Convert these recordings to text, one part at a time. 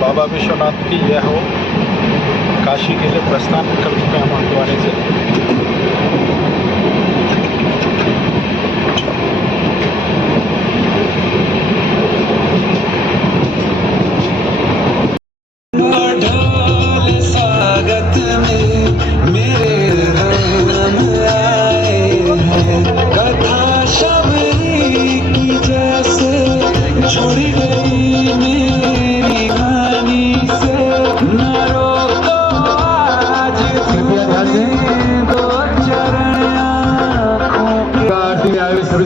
बाबा विश्वनाथ की यह हो काशी के लिए प्रस्थान कर चुके हैं मंडवाने से।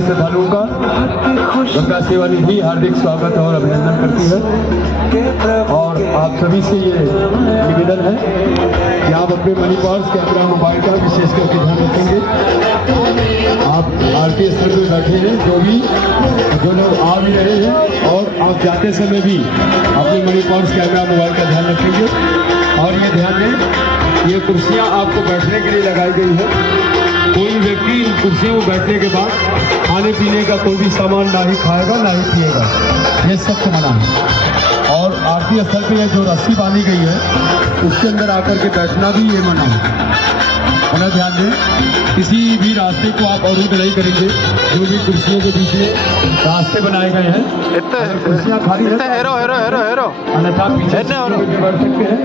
श्रद्धालुओं का गंगा सेवा निधि हार्दिक स्वागत और अभिनंदन करती है। और आप सभी से ये निवेदन है कि आप अपने मनी पर्स कैमरा मोबाइल का विशेष करके ध्यान रखेंगे। आप आरती स्थल में बैठे हैं, जो लोग आ भी रहे हैं, और आप जाते समय भी अपने मनी पर्स कैमरा मोबाइल का ध्यान रखेंगे। और ये ध्यान दें, ये कुर्सियाँ आपको बैठने के लिए लगाई गई है। कोई व्यक्ति इन कुर्सियों में बैठने के बाद खाने पीने का कोई भी सामान ना ही खाएगा ना ही पिएगा, ये सख्त मना है। और आरती स्थल पे जो रस्सी बांधी गई है उसके अंदर आकर के बैठना भी ये मना है। ध्यान दें, किसी भी रास्ते को आप अवरुद्ध नहीं करेंगे। जो भी कुर्सियों के बीच में रास्ते बनाए गए हैं, कुर्सियाँ खाली है, अन्यथा पीछे बैठ सकते हैं,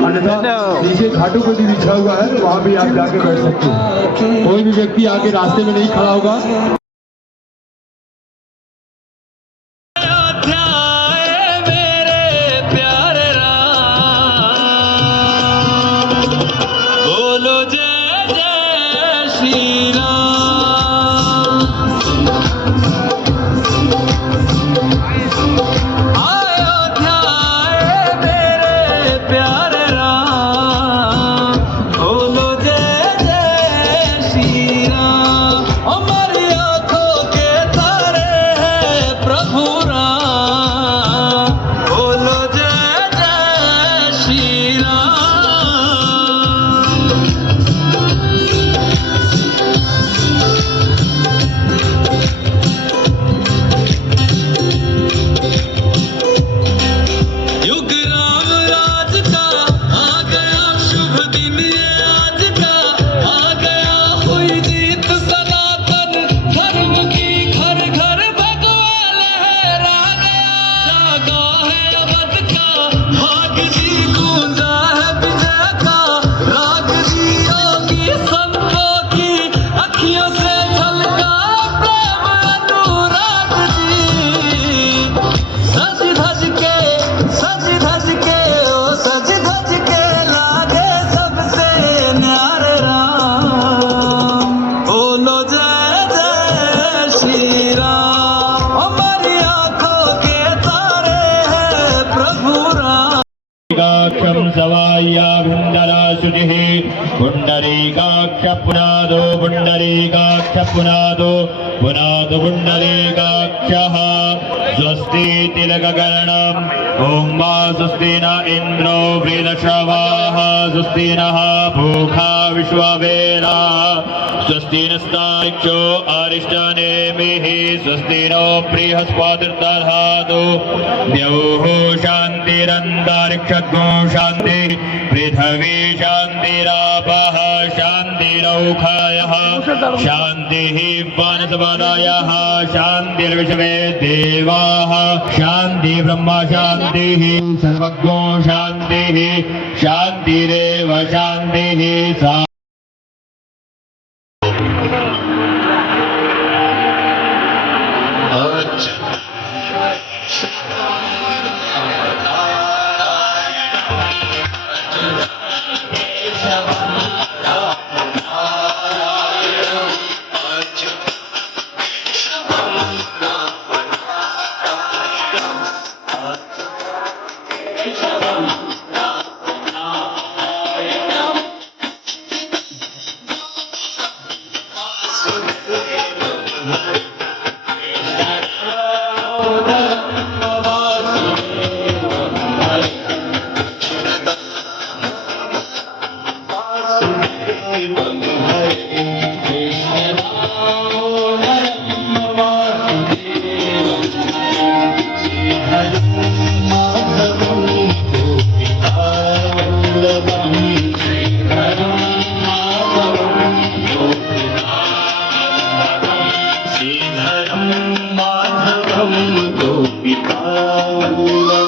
अन्यथा नीचे घाटों पर भी बिछा हुआ है, वहाँ भी आप जाके बैठ सकते हैं। कोई भी व्यक्ति आके रास्ते में नहीं खड़ा होगा। पुंडरीकाक्ष पुनादो पुनादो पुंडरीकाक्षः स्वस्ति तिलककर्णम् ॐ मा स्वस्ति न इन्द्रो वृषभाः स्वस्ति नः पूषा विश्ववेदाः स्वस्ति नस्तारिक्षो अरिष्टनेमिः स्वस्ति नो बृहस्पतिर्दधातु द्यौः शान्तिरन्तरिक्षगो शान्तिः पृथिवी शान्तिरापः शान्तिरौषधयः शान्तिः वनस्पतयः शान्तिर्विश्वे देवाः शान्ति ब्रह्म शान्तिः सर्वज्ञो शान्तिः शान्तिरेव शान्तिः। हमको पिता हुआ